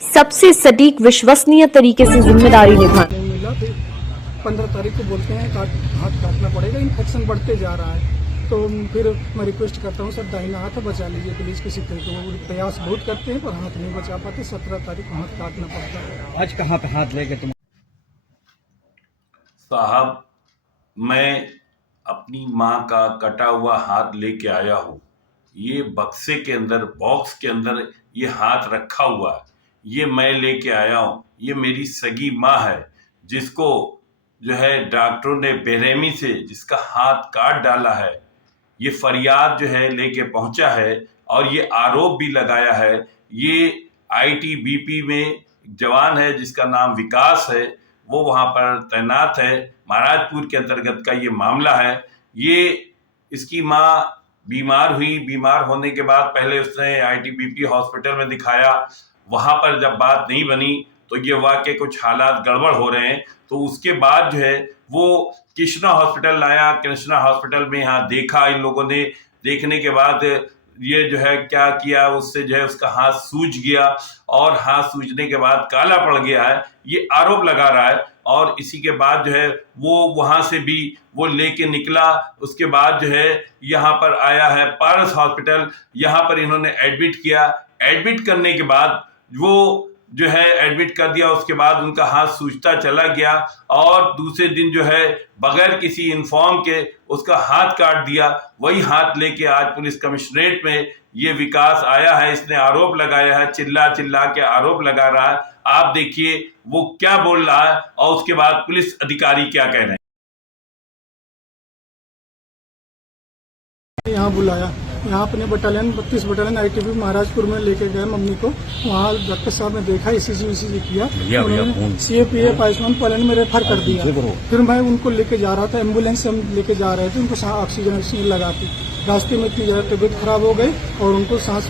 सबसे सटीक विश्वसनीय तरीके से जिम्मेदारी निभाएं। नहीं मिला, फिर 15 तारीख को बोलते हैं हाथ काटना पड़ेगा, इन्फेक्शन बढ़ते जा रहा है। तो फिर मैं रिक्वेस्ट करता हूँ, सर दाहिना हाथ बचा लीजिए प्लीज। किसी तरीके वो प्रयास बहुत करते हैं पर हाथ नहीं बचा पाते। 17 तारीख को हाथ काटना पड़ता है। आज कहाँ पे हाथ लेके तुम? साहब, मैं अपनी माँ का कटा हुआ हाथ लेके आया हूँ। ये बक्से के अंदर, बॉक्स के अंदर ये हाथ रखा हुआ है। ये मैं लेके आया हूँ। ये मेरी सगी माँ है, जिसको जो है डॉक्टरों ने बेरहमी से जिसका हाथ काट डाला है। ये फरियाद जो है लेके पहुंचा है और ये आरोप भी लगाया है। ये आईटीबीपी में जवान है जिसका नाम विकास है, वो वहां पर तैनात है। महाराजपुर के अंतर्गत का ये मामला है। ये इसकी माँ बीमार हुई। बीमार होने के बाद पहले उसने आईटीबीपी हॉस्पिटल में दिखाया। वहां पर जब बात नहीं बनी तो ये हुआ कि कुछ हालात गड़बड़ हो रहे हैं। तो उसके बाद जो है वो कृष्णा हॉस्पिटल लाया। कृष्णा हॉस्पिटल में यहाँ देखा इन लोगों ने। देखने के बाद ये जो है क्या किया, उससे जो है उसका हाथ सूज गया और हाथ सूजने के बाद काला पड़ गया है, ये आरोप लगा रहा है। और इसी के बाद जो है वो वहां से भी वो लेके निकला। उसके बाद जो है यहाँ पर आया है पारस हॉस्पिटल। यहाँ पर इन्होंने एडमिट किया। एडमिट करने के बाद वो जो है एडमिट कर दिया। उसके बाद उनका हाथ सूजता चला गया और दूसरे दिन जो है बगैर किसी इन्फॉर्म के उसका हाथ काट दिया। वही हाथ लेके आज पुलिस कमिश्नरेट में ये विकास आया है। इसने आरोप लगाया है, चिल्ला चिल्ला के आरोप लगा रहा है। आप देखिए वो क्या बोल रहा है और उसके बाद पुलिस अधिकारी क्या कह रहे हैं। यहाँ बुलाया, यहाँ अपने बटालियन 32 बटालियन आईटीबी महाराजपुर में लेके गए मम्मी को। वहाँ डॉक्टर साहब ने देखा, ईसीजी किया, उन्होंने सीएपीएफ आयुष्मान पालन में रेफर कर दिया। फिर मैं उनको लेके जा रहा था, एम्बुलेंस से हम लेके जा रहे थे। उनको ऑक्सीजन लगा के रास्ते में इतनी ज्यादा तबियत खराब हो गई और उनको सांस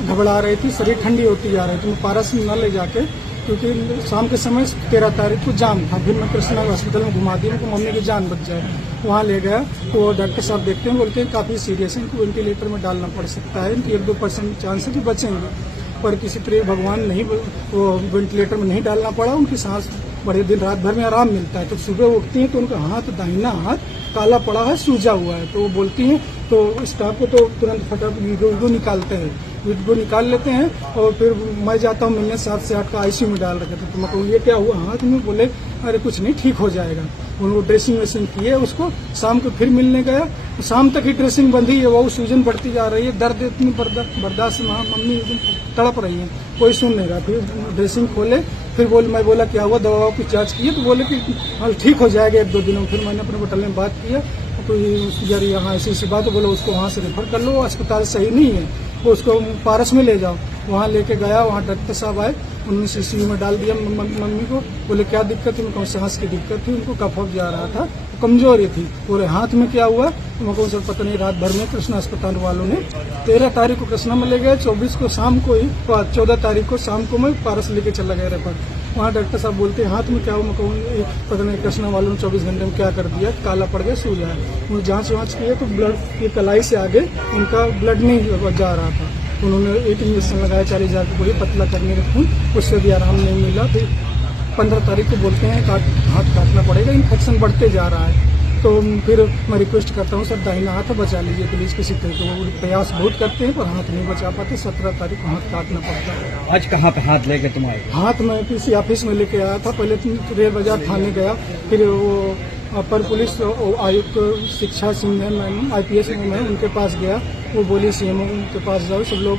घबरा रही थी, शरीर ठंडी होती जा रही थी। मैं पारस में न ले जाके, क्योंकि शाम के समय 13 तारीख को जाम था, फिर मैं कृष्णा हॉस्पिटल में घुमा दिया उनको, मम्मी की जान बच जाए। वहाँ ले गया तो डॉक्टर साहब देखते हैं, बोलते हैं काफी सीरियस है, इनको वेंटिलेटर में डालना पड़ सकता है, इनकी 1-2% चांस है कि बचेंगे। पर किसी तरह भगवान नहीं, वो वेंटिलेटर में नहीं डालना पड़ा। उनकी सांस बड़े दिन रात भर में आराम मिलता है। तो सुबह उठती हैं तो उनका हाथ, दाहिना हाथ काला पड़ा है, सूजा हुआ है। तो वो बोलती हैं तो स्टाफ को तो तुरंत फटाफट वीडियो निकालते हैं, वीडियो निकाल लेते हैं और फिर मैं जाता हूँ मिलने। 7 से 8 का आईसीयू में डाल रखे थे। तो मैं कहूँ ये क्या हुआ हाथ में? बोले अरे कुछ नहीं, ठीक हो जाएगा। उनको ड्रेसिंग वेसिंग किए उसको। शाम को फिर मिलने गया, शाम तक ही ड्रेसिंग बंधी है, वो सूजन बढ़ती जा रही है, दर्द इतनी बर्दाश्त मम्मी एकदम तड़प रही है, कोई सुन नहीं रहा। फिर ड्रेसिंग खोले, फिर मैं बोला क्या हुआ, दवाओं की जांच की तो बोले कि ठीक हो जाएगा 1-2 दिनों। फिर मैंने अपने बटालियन में बात किया तो यार यहाँ ऐसी बात, बोला उसको वहाँ से रेफर कर लो, अस्पताल सही नहीं है, वो उसको पारस में ले जाओ। वहाँ लेके गया, वहाँ डॉक्टर साहब आए, उन्होंने सीसीयू में डाल दिया मम्मी को। बोले क्या दिक्कत है? उनको सांस की दिक्कत थी, उनको कफ जा रहा था, कमजोरी थी। बोले हाथ में क्या हुआ? तो मैं कहूँ सर पता नहीं, रात भर में कृष्णा अस्पताल वालों ने 13 तारीख को कृष्णा में ले गए, 24 को शाम को ही, 14 तारीख को शाम को मैं पारस लेके चला गया रेफर। वहाँ डॉक्टर साहब बोलते हैं हाथ में क्या हुआ? मैं कहूँ पता नहीं, कृष्णा वालों ने 24 घंटे में क्या कर दिया, काला पड़ गया, सूजा है। उन्होंने जाँच वाँच किया तो ब्लड की कलाई से आगे उनका ब्लड नहीं जा रहा था। उन्होंने 1 इंजेक्शन लगाया 40,000 की गोली पतला करने का खून, उससे भी आराम नहीं मिला। फिर 15 तारीख को बोलते हैं हाथ काटना पड़ेगा, इन्फेक्शन बढ़ते जा रहा है। तो फिर मैं रिक्वेस्ट करता हूँ, सर दाहिना हाथ बचा लीजिए प्लीज। किसी तरीके वो प्रयास बहुत करते हैं पर हाथ नहीं बचा पाते। 17 तारीख को हाथ काटना पड़ता है। आज कहाँ पे हाथ लेके तुम आए? हाथ मैं किसी ऑफिस में लेके आया था। पहले रेल बाजार थाने गया, फिर वो अपर पुलिस आयुक्त शिक्षा सिंह है, IPS में मैं उनके पास गया। वो बोली CMO के पास जाओ, सब लोग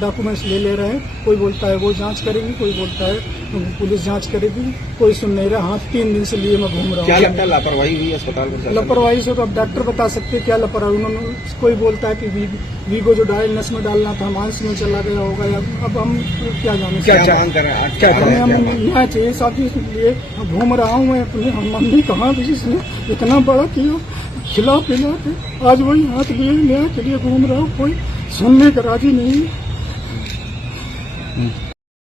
डॉक्यूमेंट्स ले रहे हैं। कोई बोलता है वो जांच करेगी, कोई बोलता है पुलिस जांच करेगी, कोई सुन नहीं रहा। हाथ 3 दिन से लिए मैं घूम रहा हूँ। क्या लगता है लापरवाही हुई अस्पताल में? लापरवाही से तो अब डॉक्टर बता सकते क्या लापरवाही। उन्होंने कोई बोलता है कि वीगो जो नस में डालना था मांस में चला गया होगा, या अब हम क्या जाने। क्या मांग कर रहे हैं? क्या हमें यहाँ चाहिए साथ ही लिए घूम रहा हूँ मैं अपनी। मम्मी कहाँ भी जिसने इतना बड़ा किया, खिला पिला के आज वही हाथ लिए के लिए घूम रहा हूँ, कोई सुनने का राजी नहीं।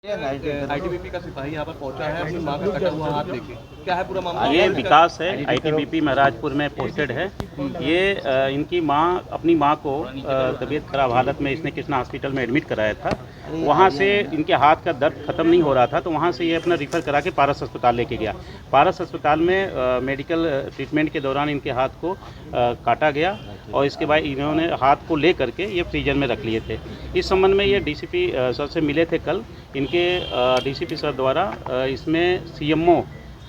आईटीबीपी का सिपाही यहाँ पर पहुंचा है अपनी मां का कटा हुआ हाथ लेके, क्या है पूरा मामला? ये विकास है, आईटीबीपी महाराजपुर में पोस्टेड है। ये इनकी माँ, अपनी माँ को तबीयत खराब हालत में इसने कृष्णा हॉस्पिटल में एडमिट कराया था। वहाँ से इनके हाथ का दर्द खत्म नहीं हो रहा था, तो वहाँ से ये अपना रिफ़र करा के पारस अस्पताल लेके गया। पारस अस्पताल में मेडिकल ट्रीटमेंट के दौरान इनके हाथ को काटा गया और इसके बाद इन्होंने हाथ को ले करके ये फ्रीजर में रख लिए थे। इस संबंध में ये डीसीपी सर से मिले थे कल। इनके डीसीपी सर द्वारा इसमें सीएमओ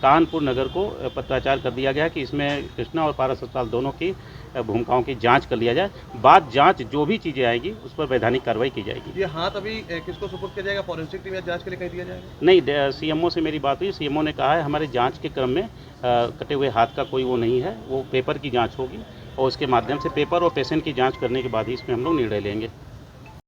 कानपुर नगर को पत्राचार कर दिया गया कि इसमें कृष्णा और पारस अस्पताल दोनों की भूमिकाओं की जांच कर लिया जाए। बाद जांच जो भी चीज़ें आएगी उस पर वैधानिक कार्रवाई की जाएगी। ये हाथ अभी किसको सुपुर्द किया जाएगा? फॉरेंसिक टीम या जांच के लिए कह दिया जाएगा? नहीं, सीएमओ से मेरी बात हुई। सीएमओ ने कहा है हमारे जांच के क्रम में कटे हुए हाथ का कोई वो नहीं है, वो पेपर की जाँच होगी और उसके माध्यम से पेपर और पेशेंट की जाँच करने के बाद ही इसमें हम लोग निर्णय लेंगे।